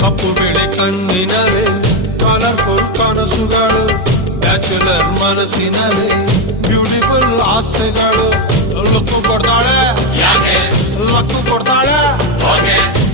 ಕಪ್ಪು ಬೆಳೆ ಕಣ್ಣಿನರೆ ಕಲರ್ಫುಲ್ ಕನಸುಗಳು bachelor ಮನಸ್ಸಿನರೆ beautiful ಆಸೆಗಳು ಲುಕ್ಕು ಕೊಡ್ತಾಳೆ ಲಕ್ಕು ಕೊಡ್ತಾಳೆ